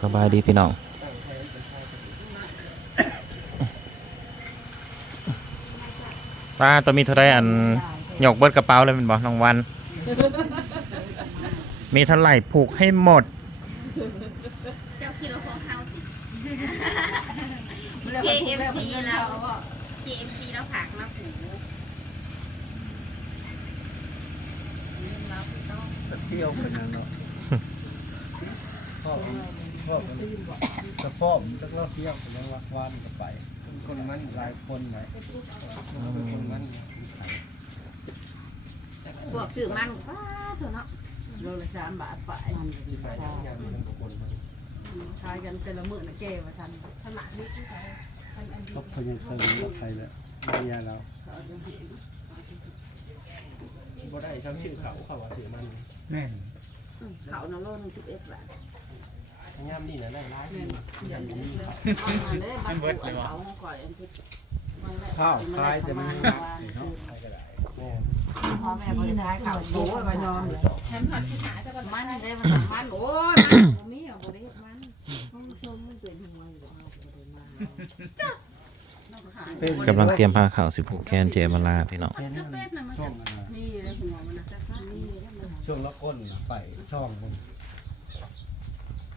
สบายดีพี่น้องป้าตัวมีเท่าไรอันหยกเบิดกระเป๋าเลยเป็นบอกน้องวันมีเท่าไหร่ผูกให้หมดเจ้าคิดว่าของเฮาติ KFC แล้ว KFC แล้วผักมาผูกเที่ยวกันนะเนาะ พ่อผมพ่อผมันกระพ่อผมจะเลิกเที่ยวแล้วว่าวานกับไป คนมันหลายคนไหนคนมันพวกซื้อมันป้าเถอะเนาะโลละสามบาทไปทำงานมันกันมันขายกันแต่ละมื้อนะแก่ว่าซั่นขนาดนี้ก็พยังเติมกับใครเลยยาเราเขาเอาบ่ได้ซ้ำชื่อเขาเขาว่าชื่อมันแม่นเขาน่ะโลนึง11บาท ย่ำนี่นะได้ร้ายม่นย่ำนี่เอามาเลยบัตรผู้อันเลยวะข้าวคลายแต่มันมันหนักว่าเนาะใครก็ได้พ่อแม่บ่ได้ขายข้าวโตว่ายอมเลยแถมผัดที่หาจะมันได้มันมันโอ้ยมันมีอะบ่ได้เฮ็ดมันห้องชมมันเป็นหัวอยู่บ่เอาบ่ได้มาจ้ะกำลังเตรียมผ้าขาวสิผูกแขนเจมาลาพี่น้องแค่นั้นเน่ะช่ก็องลยหัวมันน่ะนี่แล้วมันช่วงละก้นไปช่อง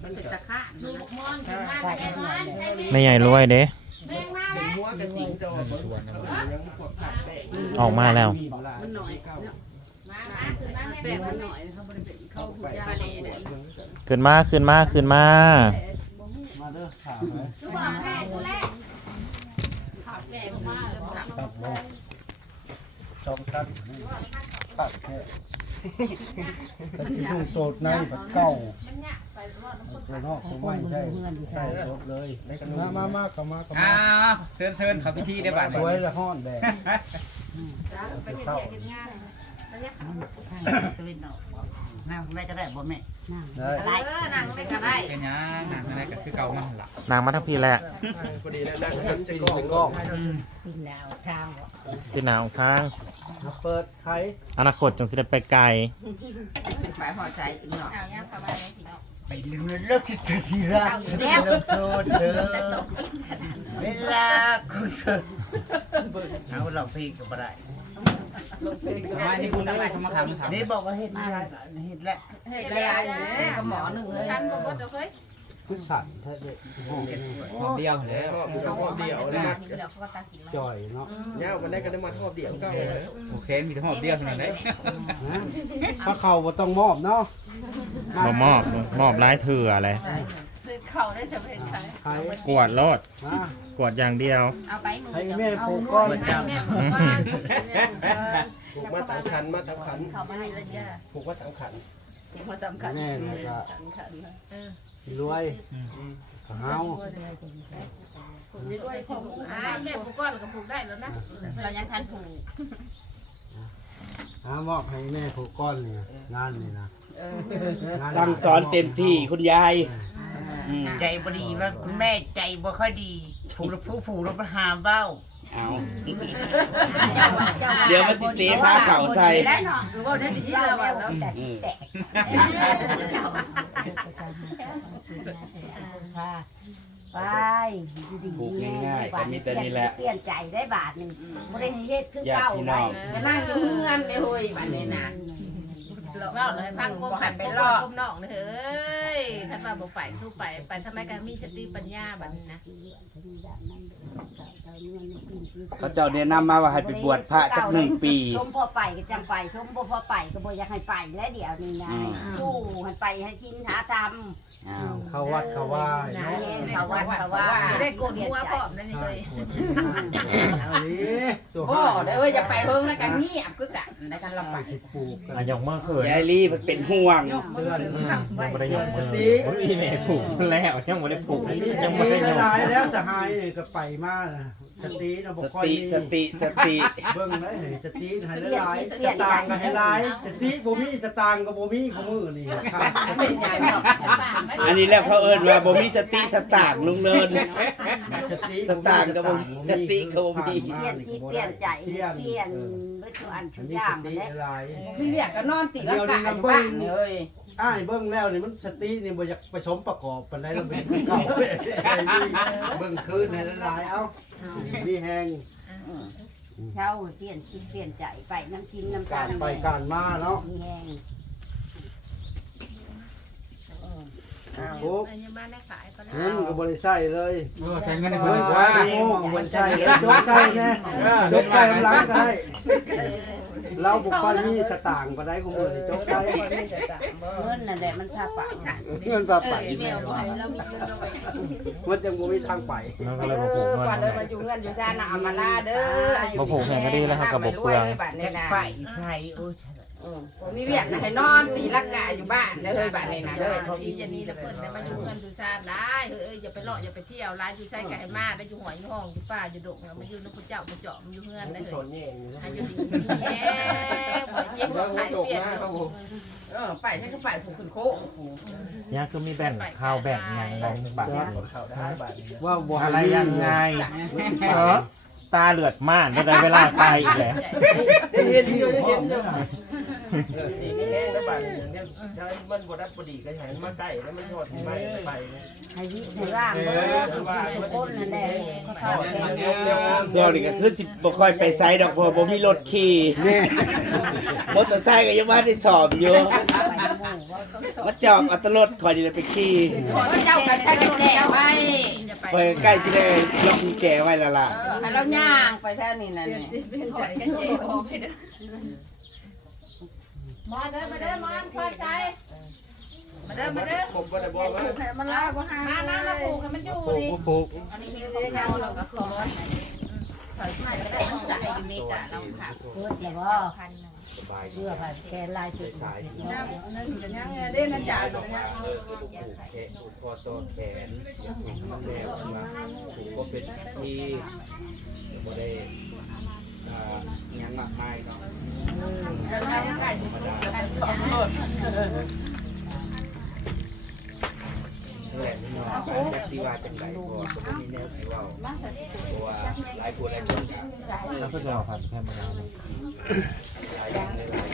มันเป็นตะขานมันะ ไม่ใหญ่รวยเด้อยังกดขาดแตกออกมาแล้ว มันหน่อยเนาะมามาซื้อมาแปลแม่กมันหน่อยเขาบริเป็นเข้าหูยาเลยนะขึ้นมาขึ้นมาขึ้นมา มาเด้อถามไหมคืออกม่กูแลยบ่ตัดบ่สองตัดตัดแค่ ตัดที่ดูโสดในบัดเก้าตัวนอกสมัยใช่ใช่รถเลยมามามาเข้ามาเข้าอ้ามาวเชิญเชิญเขาพิธีได้บ้านสวยละห้อนแดง ไปเฮ็ดเวียกเฮ็ดงาน ตะวินาะนั่งได้ก็ได้บ่แม่ได้เออนั่งได้ก็ได้เป็นหยังหนังอะไรก็คือเก่ามันหลักนางมาทั้งพี่แหละพอดีแล้วนั่งหันใส่สี่กล้องกล้องปีนดาวทางบ่พี่นาวข้าง เปิดไข่อนาคตจังสิได้ไปไกล ไปหอใจอีกหน่อยเอาย่างเข้ามาเลยพี่น้องไปเรื่องเลิกที่จะที่รักเลิกโทษเด้อเวลาคุณเธอเอาเราเพลงก็บ่ได้ ทำไมที่คุณเลือกเขามาทำทำนี่บอกว่าเฮ็ดมาเฮ็ดแล้วเฮ็ดแล้วนี่ก็หมอหนึงเลยฉันบ่บ่เด้อเฮ้ยคือสั่นแท้เด็ดห้องหอมเดียวแล้วทอบเดียวเลยกินแล้วเขาก็ตากินมาจ่อยเนาะย่ามันได้ก็ได้มาทอบเดียวก็โอเคมีแต่หอมเดียวเท่านั้นได้ถ้าเขาบ่ต้องมอบเนาะมามอบมอบร้ายเถื่ออะไรคือ เขาได้สำเร็จใช้ไข่กวดโลดมากวดอย่างเดียว เอาไปมือให้เดียวแม่ผูกก้อนแม่บอกว่าผูกมาตามขันมาตามขันเขามาให้ละย่าผูกมาตามขันพอจำคัญแม่แล้วก็สำคัญนะรวยเฮานี่ด้วยของอ่าแม่ผูกก้อนก็ผูกได้แล้วนะเรายังทันผูกหามอบให้แม่ผูกก้อนนี่งานนี่นะสั่งสอนเต็มที่คุณยาย ใจบ่ดีว่าคุณแม่ใจบ่ค่อยดีผู้ผู้ผู้เราไปหาเว้าเอาเดี๋ยวมันจิเตะผ้าขาวใส่ได้หน่อยคือว่าได้ดีแล้วว่าแล้วอืมเจ้าไปผูกง่ายๆก็มีแต่นี้แหละเปลี่ยนใจได้บาทนึงบ่ได้เฮ็ดคือญาติเก่าพี่น้องจะนั่งอยู่เฮือนในห้ยบัดนี้นะเล่าเลยพังพวกขันไปรอก้มนอกเฮ้ ยท่านว่าบ่ไปทุไปไปทำไมกันมีสติปัญญาบัดนี้นะเขาเจ้าแนะนำมาว่าให้ไปบวชพระจักหนึ่งปีชมพอไปก็จังไปชมบ่พอไปก็บ่อยากให้ไปแล้วเดี๋ยวนี้นะสู้ให้ไปให้ชินหาธรรม อ้าวเข้าวัดเข้าว่านะเนาะเขาวัดเขาว่าจะได้โกนหัวพร้อมนั่นเลยเอาดิตัวโอ้เด้ออย่าไปเฮิงแล้วกันเงียบคือกันในการเราไปสิปลูกกันอายกเมื่อคืนยายลี่มันเป็นห่วงเดือนยังไม่ได้ยกมือโอ้ยแม่ผูกแล้วยังไม่ได้ผูกยังไม่ได้ยกหลายแล้วสหายนี่ก็ไปมานะ สตินะบ่สค่อยติมีสติสติเบิ่งได้ให้สติให้หลายๆสตางค์ก็ให้หลายสติบ่มีสตางค์ก็บ่มีของมือนี่ครับเป็นใหญ่เนาะอันนี้แหละเขาเอิ้นว่าบ่มีสติสตางค์ลุงเนิน สติสตางค์ก็บ่มีสติก็บ่มี เปลี่ยนจิตเปลี่ยนใจเปลี่ยนด้วยทุกอันทุกอย่างอันนั่นนี้แหละหลาย พี่เรียกก็นอนติดแล้วกันอยู่บ้านเลยอ้ายเบิ่งแล้วนี่มันสตินี่บ่อยากผสมประกอบปานใดแล้วเป็นเก่าเบิ่งคืนให้ละลายเอ้า มีแฮงเช่าเปลี่ยนคิดเปลี่ยนใจไปน้ำชิ้นน้ำกาตารลไปการมาเนาะ มีแห้ง โอ้อันนี้บ้านได้ขายก็ได้เงินก็บ่ได้ใช้เลยเออใช้เงินในเงิเงินนขายโอ้บ่ใช้เลยยกไก่แน่ยกไก่กำลังก็ได้เราบุกไปมีสตางค์ก็ได้กูมื้อนี้ยกไก่เงินนั่นแหละมันทาปากเงินปลาไปแม่เรามีเงินเราไปมันยังบ่มีทางไปเราก็เลยมาผูกเงินก่อนเลยมาอยู่เงินอยู่จ้าน่ะเอามาลาเด้อมาผูกแข่งก็ดีแล้วครับกับบกเปลืองบัดนี้นะไปใส่โอ้ย ผมมีเวียกนะให้นอนตีลักกะอยู่บ้านเด้อเฮ้ยบัดนี้นะเด้อเขาอีจะนี่แต่เพิ่นมาอยู่เงินอยู่ชาติได้เฮ้ยอย่าไปเลาะอย่าไปเที่ยวร้านอยู่ใช้ไก่มาได้อยู่หอยอยู่ห้องอยู่ป่าอยู่ดงมาอยู่นกเจ้ามาเจาะมาอยู่เงินได้สเลยนแย่งอยู่นะอายุดีมีแย่หอยเจ็บแล้วขายโชคเปลี่ยนมากครับผมเออไปให้เขาไปผูกขึ้นโค้งเนี่ยคือมีแบ่งข้าวแบ่งอย่างไรบาทเขาได้บาทนี้ว่าบ่อะไรยังไงเออตาเหลือดม่านก็ได้เวลาตายอีกแล้วเห็นอยู่เห็นอยู่ นี่นี่แห้งแล้วบาทนี้เนี่ยถ้ามันบ่ได้บ่ดีก็ให้มันได้แล้วมันทอดไม่ไปให้วิให้ร่างมันคนนั่นแหละเขาเข้าแห้งส่วนนี้ก็คือสิบ่ค่อยไปไสดอกเพราะบ่มีรถขี่มอเตอร์ไซค์ก็ยังบ่ได้สอบอยู่มาจอบอัตรถคอยนี่ไปขี่เจ้ากันใช้กันแก่ไว้ไปใกล้สิได้ล็อกกุญแจไว้แล้วล่ะ เราย่างไปแท่นี้นั่นนี่ เป็นใจกันเจ๊โอ้ยเด้อ มอนเด้อมาเด้อมอนคอยใจมาเด้อมาเด้อผมบ่ได้บอกว่ามันลาบ่ให้มาน้ามาปลูกให้มันอยู่ผูกดิผูกผูกอันนี้มีเรื่องเงาเราก็ขอถอยใหม่ก็ได้ต้องจ่ายอยู่ในกะเราค่ะเพื่อแต่ว่าพันหนึ่งสบายดีเพื่อผ่านแกลายสุดสายๆนั่งนั่งจะยังเล่นนั่นจ่าดอกว่าเออคือผูกแขนผูกคอต่อแขนอย่าผูกมันแล้วว่าผูกก็เป็นที่บ่ได้ อ่าหยังมากมายเนาะนั่งใกล้ธรรมดากันสองคนนั่นแหละนี่เนาะจักสิว่าจังได๋ก็บ่มีแนวสิว้าเพราะว่าหลายผู้หลายคนแล้วก็จะเอาผัดแค่มาวหลายอย่างหลายอย่าง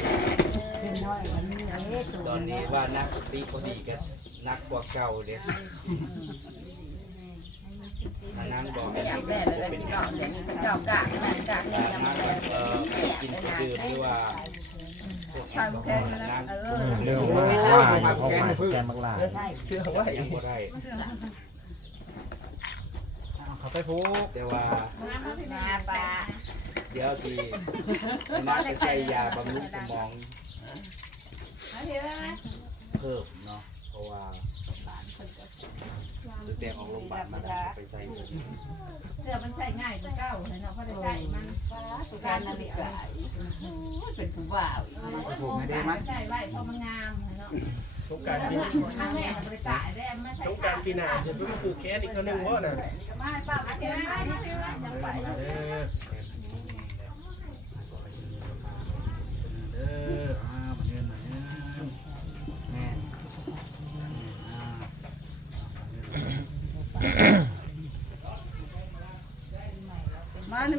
ขึ้นน้อยมันมีอะไรตัวตอนนี้ว่านักสติเขาดีกันนักกว่าเก่าเด้ถ้านั่ง บอกให้อยากเป็แม่เลยเป็เก่าเนี่ยเก่ากะนั่นกะนี่ถ้ายังไม่เอ่อกินดื่มหรือว่าพวกแอลกอฮอล์นั่งเรื่องว่าว่าเขาหมายแกงมักลาเชื่อว่ายังบ่ได้เขาไปผูกแต่ว่ามาปลาเดี๋ยวสินักไปใส่ยาบำรุงสมองเพิ่มเนาะเพราะว่า แต่ออกโรงพยาบาลมาไปใส่เพิ่มเสื้อมันใส่ง่ายกว่าเก้าเลยเนาะเพราะได้ใส่มันสุการนาฬิกาเป็นผู้บ่าวผมไม่ได้มั้ยใส่ไว้เพราะมันงามเนาะสงการปีถ้าแม่บริจาคได้ไม่ใส่สงการปีหน้าจะต้องผูกแขนอีกคนนึงบ่น่ะไม่ป้าไม่ได้ไม่ได้ยังไป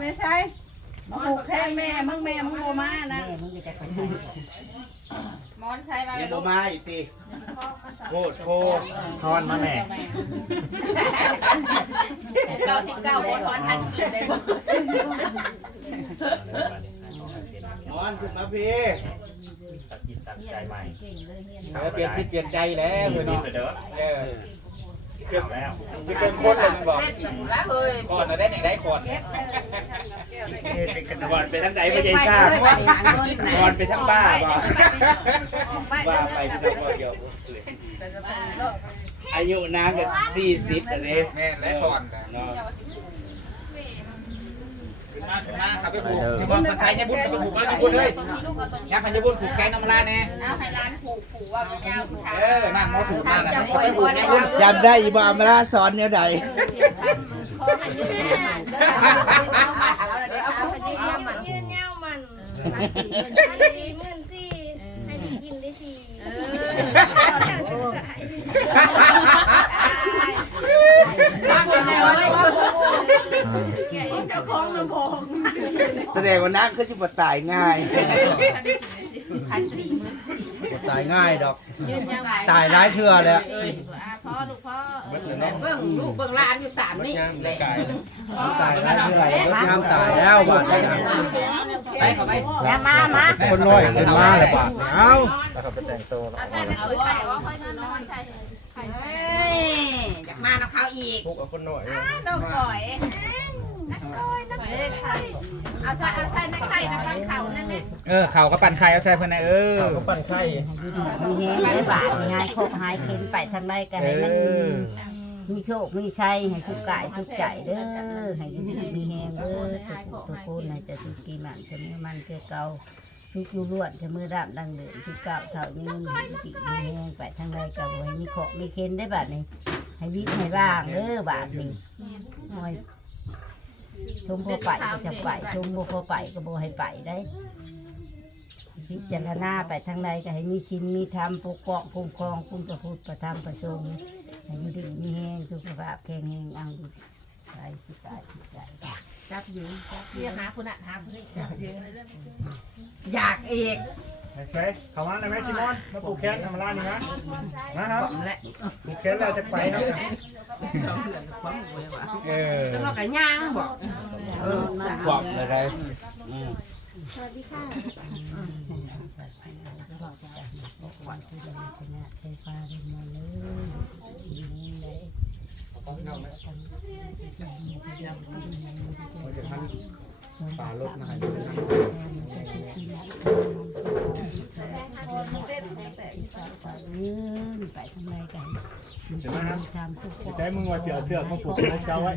มาหนึ่งไม่ใช่มาผูกแข้งแม่มึงแม่มึงโมมานะแม่มึงจะไปใช้มอนใช้มายังบ่มาอีกติโคตรโคตรทอนมาแม่เก้าสิบเก้าวันวันพันกินได้บ่มอนขึ้นมาพี่ตัดกินตัดใจใหม่เก่งเลยเฮียเออเปลี่ยนคิดเปลี่ยนใจแล้วเดี๋เพิ่ยนวนี้เนาะไป เด้อเออเกี่ยวแล้วจะเป็นคนเลยบอกเด็ดถึงแล้วเฮ้ยก่อนเราได้ไหนได้ก่อนก่อนไปทั้งไหนไม่ใช่ทราบก่อนไปทั้งบ้าบ่ว่าไปทั้งว่าเดียวอายุนางก็40อันนี้แม่และก่อนเนาะ จะมาขึ้นมาขับไปผูกที่ว่าคนใช้เนี่ยบุญผูกมาที่บุญเลยยักษ์ขันยบุญผูกแข้งน้ำลาแน่เอาให้ร้านผูกผูกว่าแก้วค่ะเออนั่งมอสูตรมาน่ะเขาไปผูกเนี่ยบุญจำได้อีบ่อมราสอนเนวใดขอให้ยืนแน่มันเอาไปยืนแน่มันยืนเงามัน ดงว่านางคือสิบ่ตายง่ายพันปีมือสี่ตตายง่ายดอก ยืนยังตายหลายเทื่อแล้ว พ่อลูกพ่อเบิดเลยเนาะเบิ่งลูกเบิ่งหลานอยู่ตามนี่ย่างกายตายหลายเทื่อแล้วรถยามตายแล้วบาดนี้ไปเข้าไปอย่ามามาคนน้อยขึ้นมาแล้วบาดนี้เอ้าแล้วเขาไปแต่งตัวแล้วเอาใส่ในตัวไข่ว่าค่อยเงินน้อยใส่เฮ้ยอยากมาน้ำเขาอีกพวกเอาคนหน่อยดอกก่อยนักก้อยนัก เอ้ไข่เอาใส่เอาใส่ในไข่น้ำมันเข่านั่นแหละเออเขาก็ปั่นไข่เอาใส่เพิ่อนนะเออ เขาก็ปั่นไข่มีแฮงได้บาทหายโคกหายเข็นไปทางใดก็เอให้มันอมีโชค มีชัยให้ทุกกายทุกใจเด้อให้อยู่ดีมีแห้งเด้อทุกผู้ทุกคนให้จะทุกกีมันจะมือมันจะเก่าทุกอยู่ล้วนจะมือดำดังเดิมทุกเก่าเท่านี้ให้อยู่มีแห้งไปทางใดก็บ่ให้มีเคราะห์มีเข็นได้บาดนี้ให้วิทย์ให้บ้างเด้อบาดนี้หน่อย ชมบ่ไปก็จะไปชมบ่พอไปก็บ่ให้ไปได้ พิจารณาไปทางใดก็ให้มีชินมีธรรมปกป้องคุ้มครองคุณพระพุทธประธรรมประสงค์ให้อยู่ดีมีแห้งสุขภาพแข็งแรงอังดีใจสิใจสิใจจับยืนจับเรียกหาคุณน่ะหาคุณนี่จับยืนอยากอีก ใช่เขามาได้ไหมชิมอนมาปลูกแขนธรรมดานี่นะนะครับและปลูกแขนแล้วจะไปเนาะเออแล้วเราก็ย่างบอกเออมาบอกอะไรสวัสดีค่ะวันที่เราชนะไฟฟ้าเรียนมาเลยดีนี้เลยป่ารถมาให้ยืนไปทางใดกันเห็นไหมครับใช้มึงว่าเจียวเสือกมาปลูกให้เจ้าไว้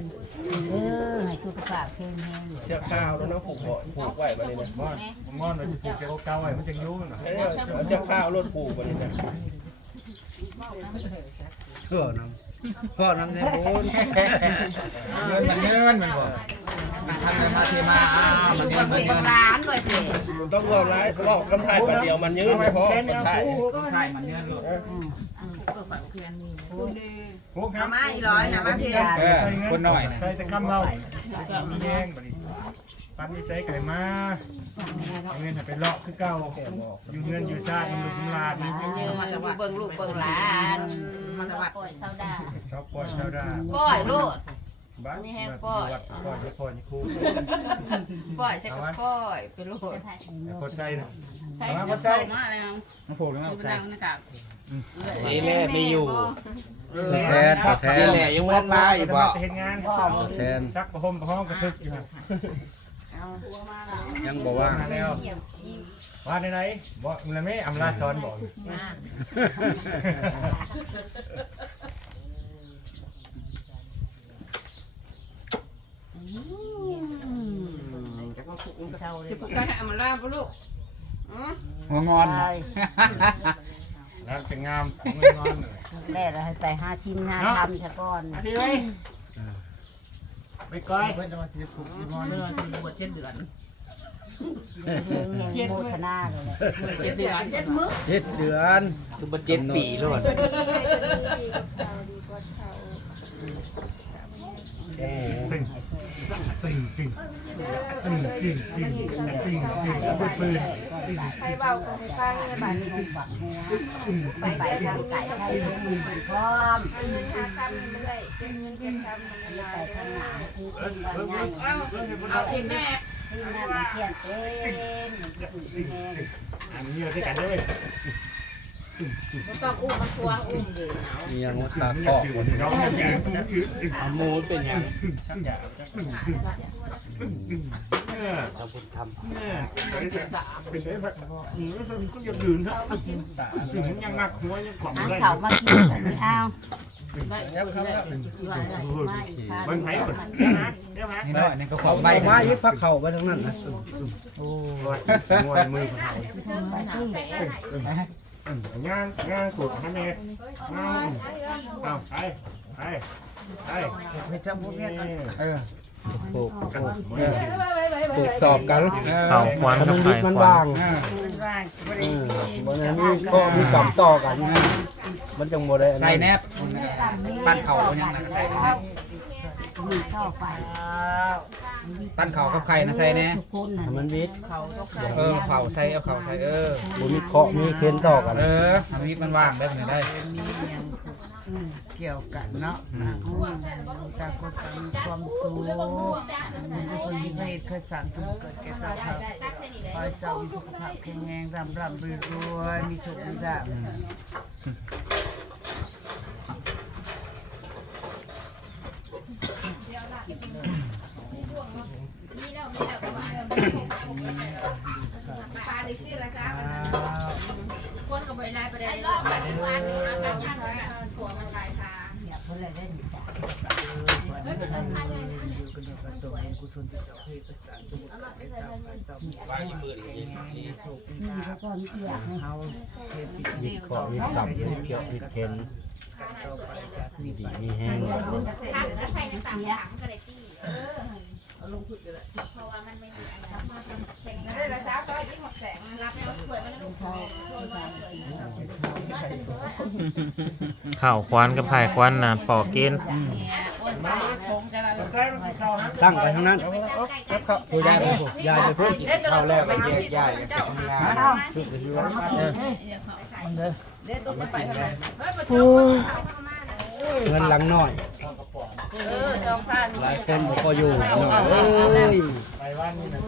เออให้สุขภาพแข็งแรงเชือกข้าวแล้วเนาะผูกบ่ผูกไว้บัดนี้นะมอนม่อนเราจะปลูกเจียวเจ้าไว้มันจะยุ่งน่อยเออเอเชือกข้าวรถผูกบัดนี้นะเพื่อน้ำเพื่อน้ำเนี่ยโอ้ยเงินมันเงินมันบ่ มาทำเลยมาอ้ามันเบิ่เงินเบิ่มันเลยสิต้องรอร้ายรอบคำถ่ายปัดเดี๋ยวมันยืนไม่พอคำถ่ายไข่มันเงินลูกปลูกคเอารับมาอีร้อยนะมาเพียงคนหน่อยใส่แต่คำเราแห้งบัดนี้ปันนี่ใช้ไก่มาเอาเงินไปเลาะคือเก่าอยู่เงินอยู่ชาติมันลูกมันลาดยืมมาจะเบิ่งลูกเบิ่งหลานมาสวัดปล่อยเซาดาชอบปล่อยเท่าได้ปล่อยลูก บ้านมีแห้งปล่อย วัดปล่อยปล่อยนี่ครูปล่อยใช่ก็ปล่อยไปลูกคนใจนะใส่เอามาคนใจมาแล้วมาผูกแล้วเอาใจนี่แหละไม่อยู่แทนแทเจ๊นแหล่ยังวันมาอีกบ่เห็นงานแทนชักประหมประห้องกระทึกอยู่ฮะยังบอกว่ามาแล้วว่าในไหนบอกมึงเลยไหมอำลาจรบอก จะปลุกกันเอามาลาบ่ลูกหัวงอนแล้วจะงามเงินงอนเลยแม่เราให้ไปห้าชิ้นห้าทำซะก่อนมาทีไว้ไปก้อยเพื่อนจะมาสิผูกจีมอนเมื่อสิบวชเจ็ดเดือนเฮงเฮงโมทนาเลยเจ็ดเดือนเจ็ดมื้อเจ็ดเดือนคือบ่เจ็ดปีแล้วใครจะดีกับเขาดีกว่าเขา ตึงตึงตึงตึงตึงตึงตึงตึงแล้วปืนใครเบาก็ให้ฟังในบ้านนี้ไปไปทางไก่ไก่มือพร้อมหาทำเลยเป็นเงินเป็นคำมันได้ไปทางหนาคือเอาเองแม่ที่นั่นเขียนเองแม่อันนี้เราได้กันด้วย ก็ต้องอุ้มมันควงอุ้มอยู่มียังตาคอกน้องยืนยืนอามูนเป็นยังชักยาชักเออเราพุทธทำเนี่ยเป็นได้สักอืมก็ยังดื่นนะถึงยังหนักหัวยังขวางเอาได้เขามากินกันไม่เอามันไหนหมดนี่น้อยนี่ก็ของใบไม้ยึดพักเข่าไปทั้งนั้นนะโอ้ยงวยมือเขา งานงานขุดให้แม่งานเอาไปไปไปไม่จำพวกนี้เออปลูกกันปลูกตอบกันเขาควันกับไข่มันควับานงมันว่างบ่ได้มันมีก็มีกำต่อกัน มันจังบ่ได้ใส่แนบปั้นเข่ายังนะใส่แนบ มีเข้าไปตั้นเข่ากับไข่นะใส่แน่ทุกคนน่ะมันวิทย์เออเข่าใส่เอาเข่าใส่เออบ่มีเคาะมีเค้นต่อกันเอออันนี้มันว่างได้ไหมได้เกี่ยวกันเนาะต่างคนต่างมีความสุขมันก็คนที่ไม่เคยสั่งทุกเกิดแก่เจ้าครับขอให้เจ้ามีสุขภาพแข็งแรงร่ำร่ำรวยรวยมีสุขมีลาภ คนก็บ่ได้ไปได้รอบวันวันอาการยังไงผัวมันหลายทางอย่าเพิ่นเลยได้จ้ะวันนี้ท่านเลยอยู่กันอยู่กับตัวเองกุศลที่เจ้าให้ประสานกประการแก่เจ้าขอให้เจ้ามีความสุขมีนี่ลาเขาภก็มีอยากให้เฮาเทพิวิทย์เคาะวิทย์กลับวิทย์เกี่ยววิทย์เค้น กันต่อไปจากนี้ดีไปมีแห้งถังก็ใส่ในสามถังก็ได้ตี้เอาลงพุดเลยเพราะว่ามันไม่มีอะไรมาทำแข่งกันได้แล้วจ้าก็ยิ่งหมดแสงรับไม่ว่าสวยมันลงโชว์โชว์มาสวยข้าวควันกับไผ่ควันน่ะปอกกินเนี่ยอ้วนมาคงจะละใช้มันเข้าฮะตั้งไปทางนั้นผู้ใหญ่ไปผู้ยายไปพุ่นเด็ดตัวตัวไปที่ใหญ่กันเด็ดตัวไปทำ ไมเงินหลังน้อยเออสองพันหลายคนบ่พออยู่น้อยเอ้ยไปวันนี้นะ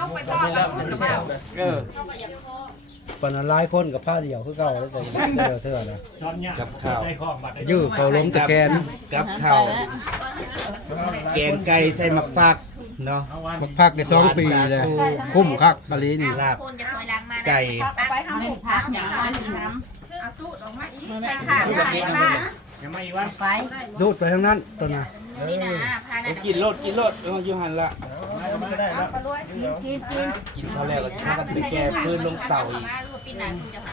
ลงไปต่อกับคุณสมบัติเออปานนั้นหลายคนกับผ้าเดียวคือเก่าแล้วแต่เทื่อเทื่อนะช้อนเนี่ยกับข้าวได้ข้องบัตรยื้อเขาล้มตะแคงกับข้าวแกงไก่ใส่หมักฟักเนาะพักพักได้สองปีเลยคุ้มคักบาลีนี่ลาบคนจะถอยหลังมาไก่ไปทำผูกพักอย่างนั้น เอาตู้ออกมาอีกใส่ขาได้ป้ายังไม่อีกวันไปดูดไปทางนั้นตัวน่ะนี่นะพานะกินรสกินรสเอออยู่หันละไม่ได้แล้วกินกินกินข้าวแล้วก็สิพากันไปแก่พื้นลงเต่าอีกมาลูกปีนังคุณจะหา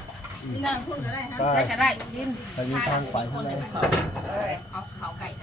ก็จะได้กินไปมีทางไปทางนั้น